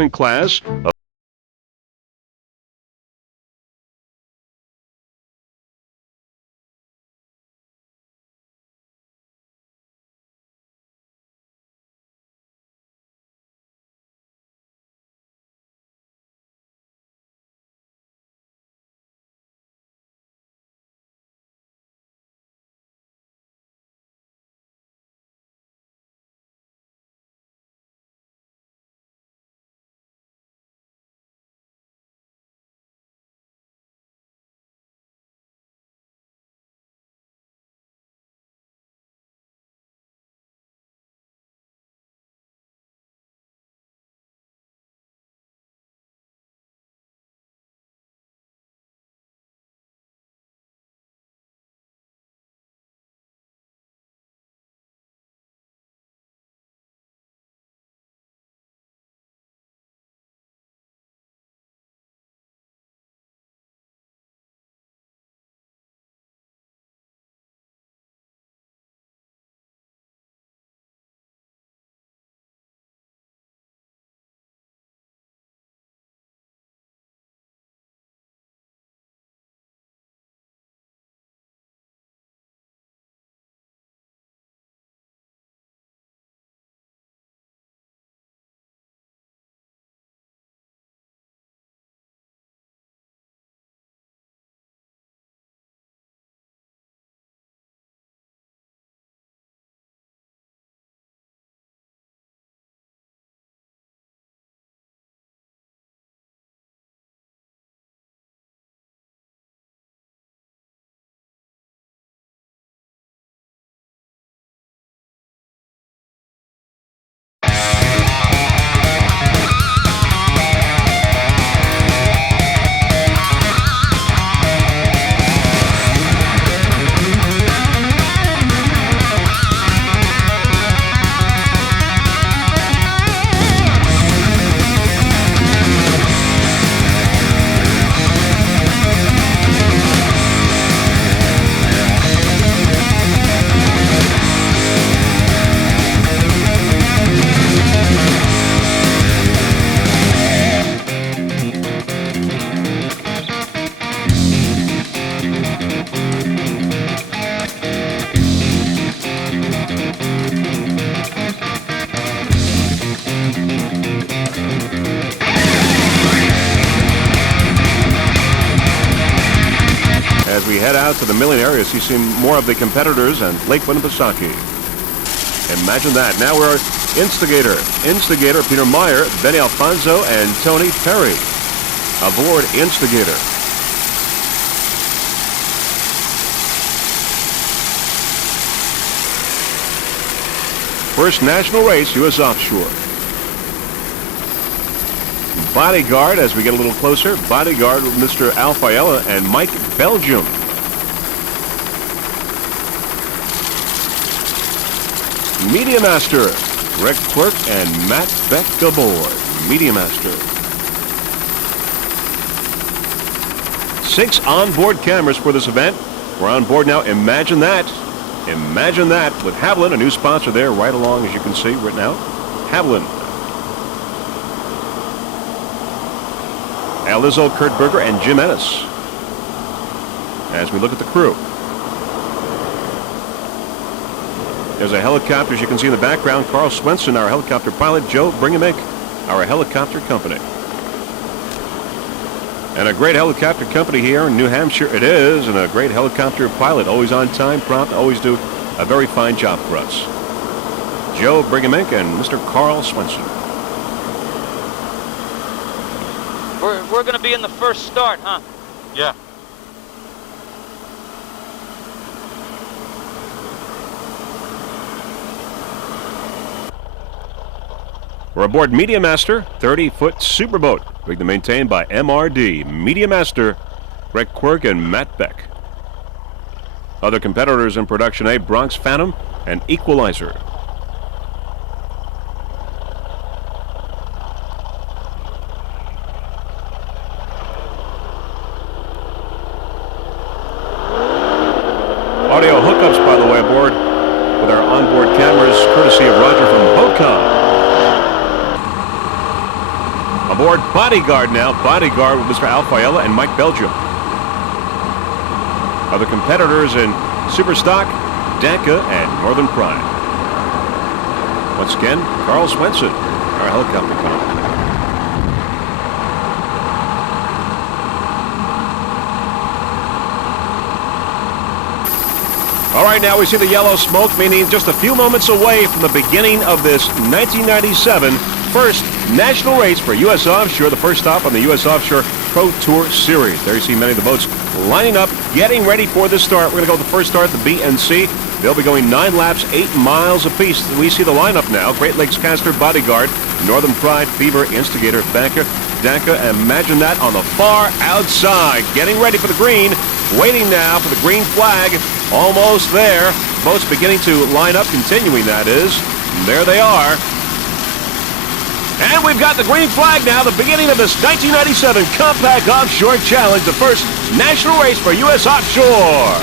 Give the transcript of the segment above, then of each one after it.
equipment class. As we head out to the milling areas, you see more of the competitors and Lake Winnipesaukee. Imagine that. Now we're Instigator, Peter Meyer, Benny Alfonso, and Tony Perry aboard Instigator. First national race, U.S. Offshore. Bodyguard, as we get a little closer, Bodyguard with Mr. Alfaiella and Mike Belgium. Media Master, Greg Quirk and Matt Beck aboard. Media Master. 6 onboard cameras for this event. We're on board now. Imagine that. Imagine that with Haviland, a new sponsor there right along, as you can see right now. Haviland. Al Izzo, Kurt Berger, and Jim Ennis. As we look at the crew. There's a helicopter, as you can see in the background. Carl Swenson, our helicopter pilot. Joe Bringamink, our helicopter company. And a great helicopter company here in New Hampshire it is, and a great helicopter pilot. Always on time, prompt, always do a very fine job for us. Joe Bringamink and Mr. Carl Swenson. We're going to be in the first start, huh? Yeah. We're aboard Media Master, 30-foot superboat, rigged and maintained by MRD. Media Master, Greg Quirk and Matt Beck. Other competitors in production A, Bronx Phantom and Equalizer. Audio hookups, by the way, aboard with our onboard cameras, courtesy of Roger from Bocom. Aboard Bodyguard now. Bodyguard with Mr. Al Fiella and Mike Belgium. Other competitors in Superstock, Danka and Northern Pride. Once again, Carl Swenson, our helicopter pilot. All right, now we see the yellow smoke, meaning just a few moments away from the beginning of this 1997 first national race for U.S. Offshore, the first stop on the U.S. Offshore Pro Tour Series. There you see many of the boats lining up, getting ready for the start. We're going to go to the first start, the B and C. They'll be going 9 laps, 8 miles apiece. We see the lineup now. Great Lakes Caster, Bodyguard, Northern Pride, Fever, Instigator, Danka. Imagine that on the far outside. Getting ready for the green. Waiting now for the green flag. Almost there. Boats beginning to line up, continuing that is. And there they are. And we've got the green flag now, the beginning of this 1997 Compaq Offshore Challenge, the first national race for U.S. Offshore.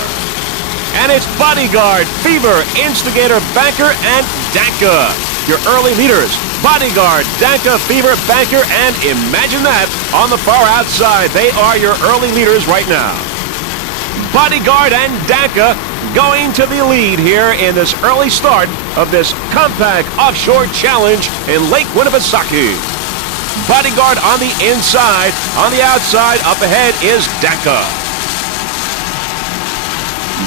And it's Bodyguard, Fever, Instigator, Banker, and Danka. Your early leaders, Bodyguard, Danka, Fever, Banker, and imagine that on the far outside. They are your early leaders right now. Bodyguard and Danka going to the lead here in this early start of this Compaq Offshore Challenge in Lake Winnipesaukee. Bodyguard on the inside. On the outside, up ahead is Danka.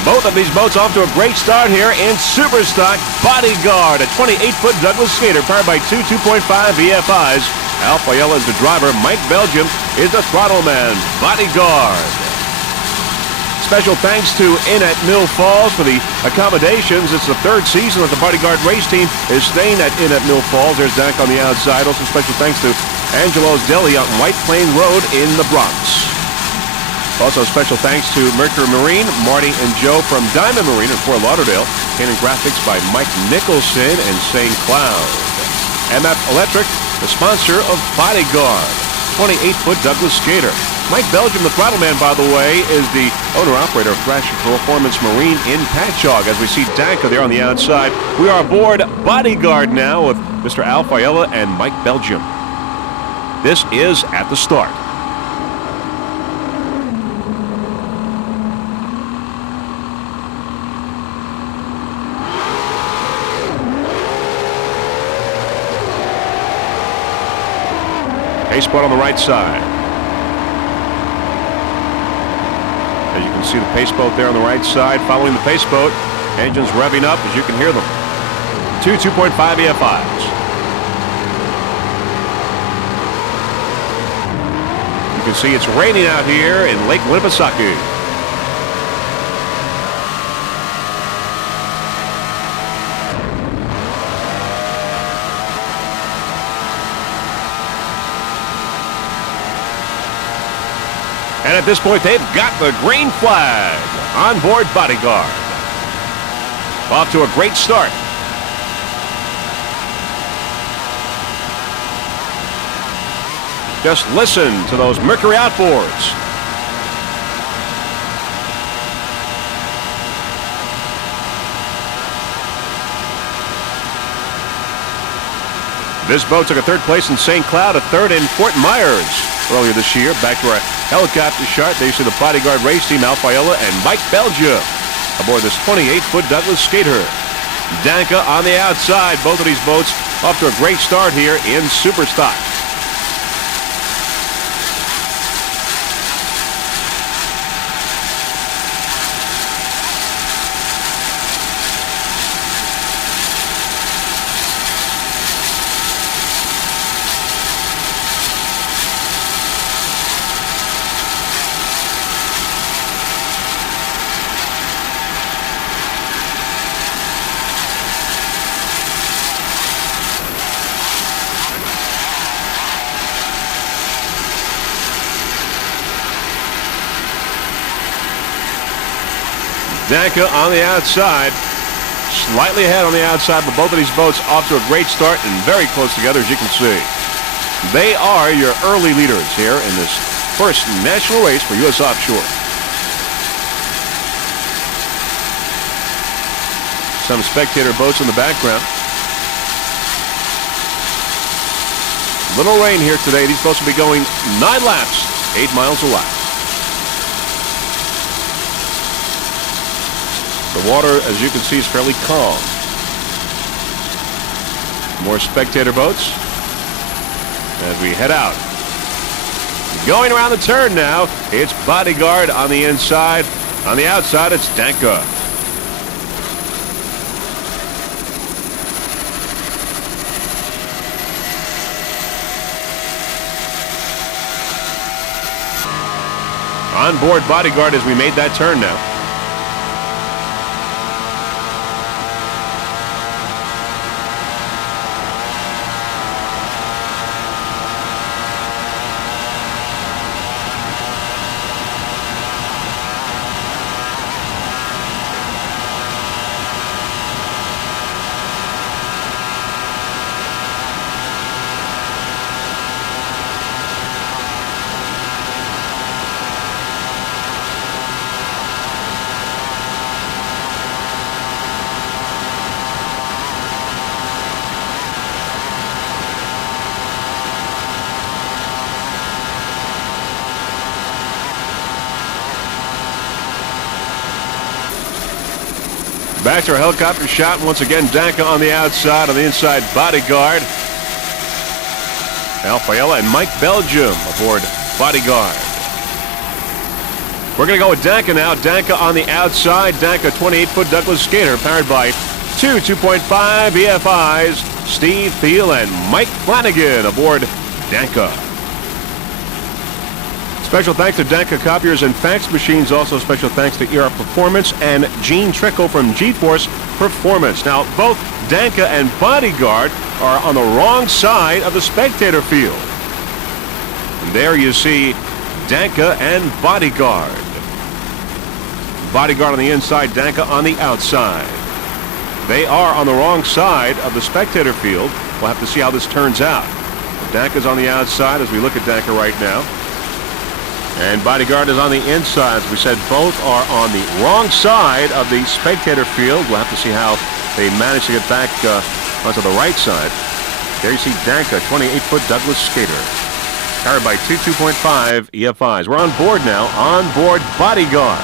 Both of these boats off to a great start here in Superstock. Bodyguard, a 28-foot Douglas skater powered by two 2.5 VFIs. Al Fiella is the driver. Mike Belgium is the throttle man. Bodyguard. Special thanks to Inn at Mill Falls for the accommodations. It's the third season that the Bodyguard race team is staying at Inn at Mill Falls. There's Dank on the outside. Also special thanks to Angelo's Deli on White Plain Road in the Bronx. Also special thanks to Mercury Marine, Marty and Joe from Diamond Marine in Fort Lauderdale. Paint and graphics by Mike Nicholson and St. Cloud. MF Electric, the sponsor of Bodyguard, 28-foot Douglas skater. Mike Belgium, the throttle man, by the way, is the owner-operator of Thrasher Performance Marine in Patchogue. As we see Danka there on the outside, we are aboard Bodyguard now with Mr. Al Fiella and Mike Belgium. This is at the start. Pace boat on the right side. As you can see the pace boat there on the right side. Following the pace boat, engines revving up as you can hear them. Two 2.5 EFIs. You can see it's raining out here in Lake Winnipesaukee. And at this point, they've got the green flag on board Bodyguard. Off to a great start. Just listen to those Mercury outboards. This boat took a third place in St. Cloud, a third in Fort Myers earlier this year. Back to our helicopter shot. There you see the Bodyguard race team, Al Fiella and Mike Belgium aboard this 28-foot Douglas skater. Danka on the outside. Both of these boats off to a great start here in Superstock. Danka on the outside, slightly ahead on the outside, but both of these boats off to a great start and very close together, as you can see. They are your early leaders here in this first national race for U.S. Offshore. Some spectator boats in the background. Little rain here today. These boats will be going 9 laps, 8 miles a lap. The water, as you can see, is fairly calm. More spectator boats as we head out. Going around the turn now, it's Bodyguard on the inside. On the outside, it's Danka. On board Bodyguard as we made that turn now. Back to our helicopter shot. Once again, Danka on the outside. On the inside, Bodyguard. Al Fayella and Mike Belgium aboard Bodyguard. We're going to go with Danka now. Danka on the outside. Danka 28-foot Douglas skater powered by two 2.5 EFIs. Steve Thiel and Mike Flanagan aboard Danka. Special thanks to Danka Copiers and Fax Machines. Also special thanks to ER Performance and Gene Trickle from G-Force Performance. Now, both Danka and Bodyguard are on the wrong side of the spectator field. And there you see Danka and Bodyguard. Bodyguard on the inside, Danka on the outside. They are on the wrong side of the spectator field. We'll have to see how this turns out. Danka's on the outside as we look at Danka right now. And Bodyguard is on the inside. As we said, both are on the wrong side of the spectator field. We'll have to see how they manage to get back onto the right side. There you see Danka, 28-foot Douglas skater, powered by two 2.5 EFIs. We're on board now, on board Bodyguard.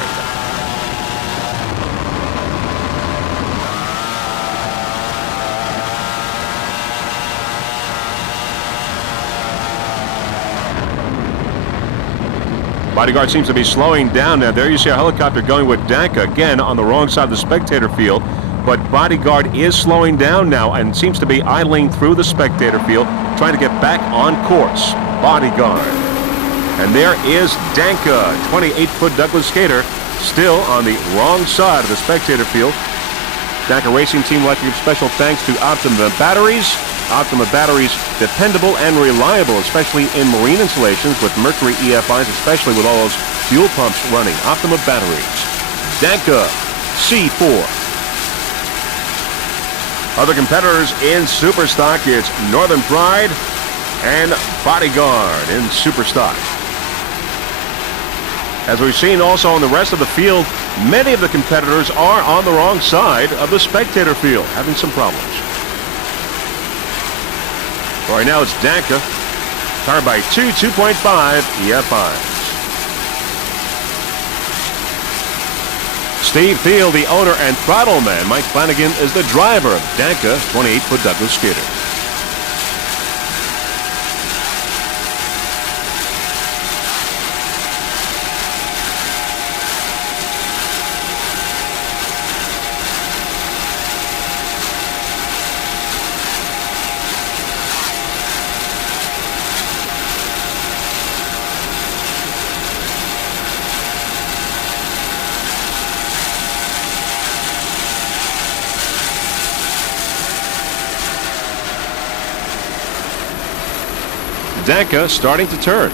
Bodyguard seems to be slowing down now. There you see a helicopter going with Danka, again on the wrong side of the spectator field. But Bodyguard is slowing down now and seems to be idling through the spectator field, trying to get back on course. Bodyguard. And there is Danka, 28-foot Douglas skater, still on the wrong side of the spectator field. Danka Racing Team would like to give special thanks to Optima Batteries. Optima Batteries, dependable and reliable, especially in marine installations with Mercury EFIs, especially with all those fuel pumps running. Optima Batteries. Danka C4. Other competitors in Superstock, it's Northern Pride and Bodyguard in Superstock. As we've seen also on the rest of the field, many of the competitors are on the wrong side of the spectator field, having some problems. Right now it's Danka, powered by two 2.5 EFIs. Steve Thiel, the owner and throttle man. Mike Flanagan is the driver of Danka, 28-foot Douglas skater. Danka starting to turn.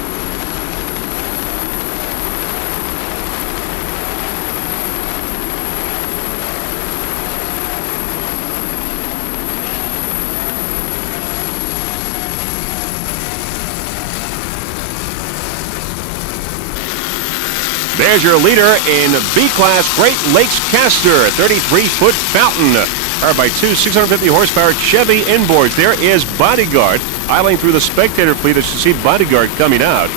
There's your leader in B-Class Great Lakes Caster, 33-foot fountain. powered by two 650 horsepower Chevy inboards. There is Bodyguard idling through the spectator fleet as you see Bodyguard coming out.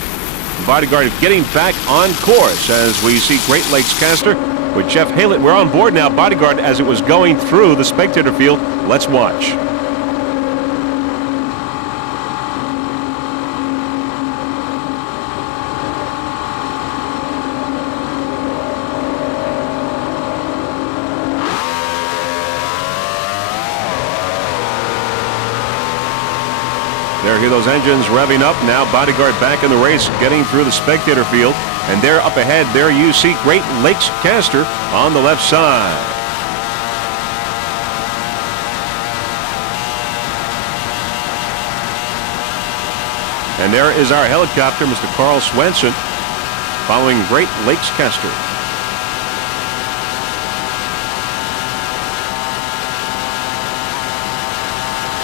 Bodyguard getting back on course as we see Great Lakes Caster with Jeff Haylett. We're on board now, Bodyguard, as it was going through the spectator field. Let's watch. There, hear those engines revving up. Now Bodyguard back in the race, getting through the spectator field. And there up ahead, there you see Great Lakes Caster on the left side. And there is our helicopter, Mr. Carl Swenson, following Great Lakes Caster.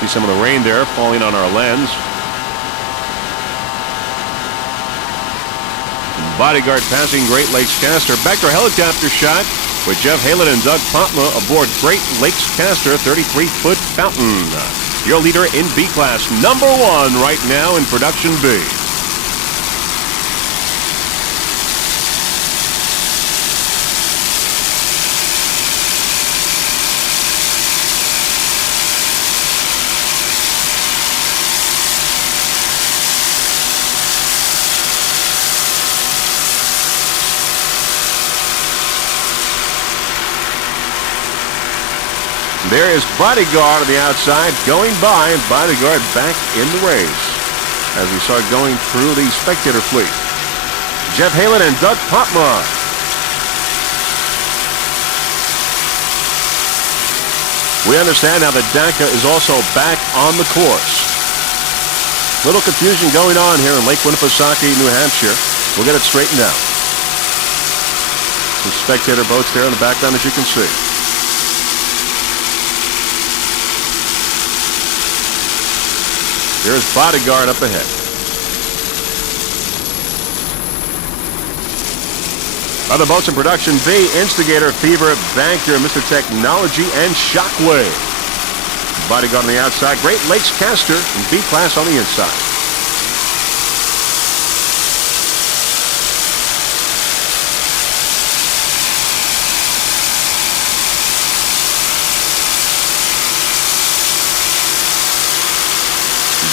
See some of the rain there falling on our lens. Bodyguard passing Great Lakes Caster. Back to our helicopter shot with Jeff Haylett and Doug Popma aboard Great Lakes Caster 33-foot Fountain. Your leader in B class, number one right now in production B. There is Bodyguard on the outside going by, and Bodyguard back in the race as we start going through the spectator fleet. Jeff Haylett and Doug Popma. We understand now that DACA is also back on the course. Little confusion going on here in Lake Winnipesaukee, New Hampshire. We'll get it straightened out. Some spectator boats there in the background, as you can see. Here's Bodyguard up ahead. Other boats in production B, Instigator, Fever, Banker, Mr. Technology, and Shockwave. Bodyguard on the outside, Great Lakes Caster, and B class on the inside.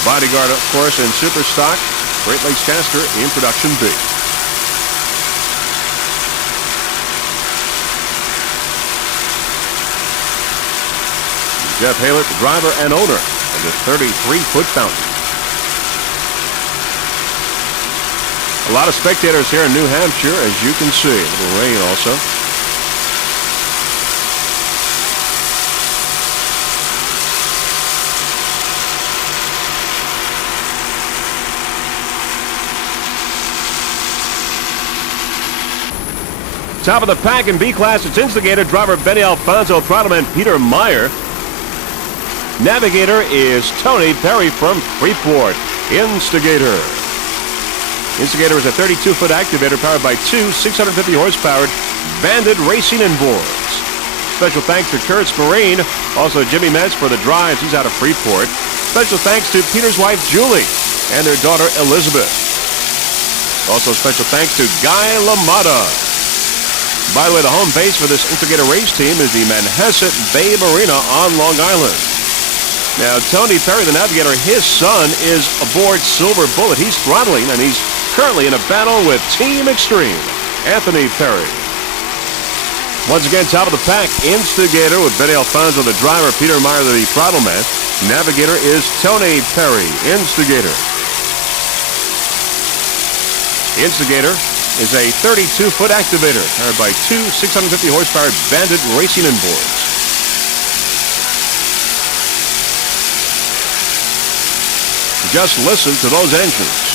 Bodyguard, of course, in super stock. Great Lakes Caster in production B. Jeff Haylett, the driver and owner of the 33-foot Fountain. A lot of spectators here in New Hampshire, as you can see. A little rain also. Top of the pack in B class, it's Instigator, driver Benny Alfonso, throttleman Peter Meyer. Navigator is Tony Perry from Freeport. Instigator. Instigator is a 32-foot activator powered by two 650 horsepower Bandit racing inboards. Special thanks to Kurtz Marine, also Jimmy Metz for the drives. He's out of Freeport. Special thanks to Peter's wife Julie and their daughter Elizabeth. Also special thanks to Guy LaMotta. By the way, the home base for this Instigator race team is the Manhasset Bay Marina on Long Island. Now, Tony Perry, the navigator, his son is aboard Silver Bullet. He's throttling, and he's currently in a battle with Team Extreme, Anthony Perry. Once again, top of the pack, Instigator with Benny Alfonso, the driver, Peter Meyer, the throttleman. Navigator is Tony Perry. Instigator. Instigator is a 32-foot activator powered by two 650 horsepower Bandit racing inboards. Just listen to those engines.